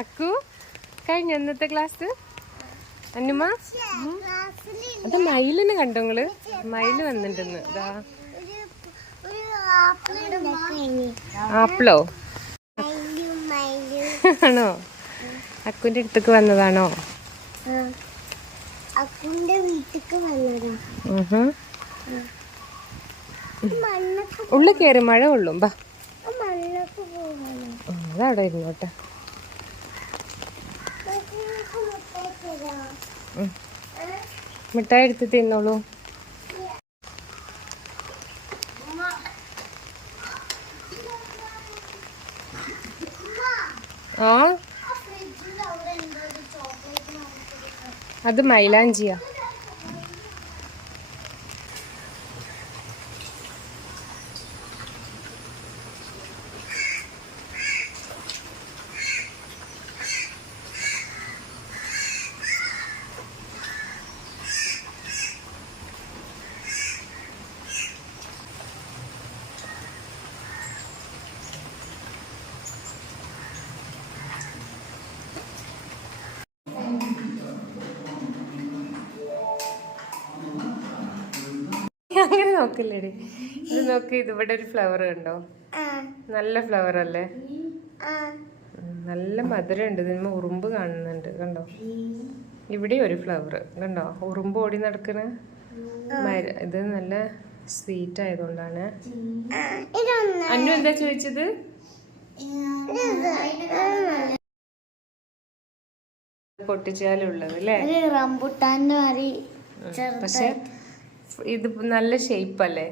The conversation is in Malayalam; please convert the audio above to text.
അക്കു കഴിഞ്ഞ ഇന്നത്തെ ക്ലാസ് അന്നുമ്മ അത് മയിലിനെ കണ്ടോ നിങ്ങള്? മയില് വന്നിട്ടുണ്ടെന്ന്. ഇതാ ആപ്പിളോ ആണോ? അക്കുന്റെ അടുത്തേക്ക് വന്നതാണോ? ഉള്ളിൽ കയറി മഴ കൊള്ളും. ബാ അതവിടെ ഇരുന്നോട്ടെ. മിഠായി എടുത്ത് തിന്നോളൂ. ആ അത് മൈലാഞ്ചിയാ. അങ്ങനെ നോക്കില്ലേടി. ഇത് നോക്കി, ഇതിവിടെ ഒരു ഫ്ലവർ കണ്ടോ? നല്ല ഫ്ലവർ അല്ലേ? നല്ല മധുരം ഉണ്ട്. ഇതിന്മേ ഉറുമ്പ് കാണുന്നുണ്ട് കണ്ടോ? ഇവിടെ ഒരു ഫ്ലവർ കണ്ടോ? ഉറുമ്പ് ഓടി നടക്കണ ഇത് നല്ല സ്വീറ്റ് ആയതുകൊണ്ടാണ്. അന്നു എന്താ ചോദിച്ചത്? പൊട്ടിച്ചാലുള്ളത് അല്ലേ? റംബുട്ടാന്റെ പക്ഷെ ഇത് നല്ല ഷേപ്പ് അല്ലേ?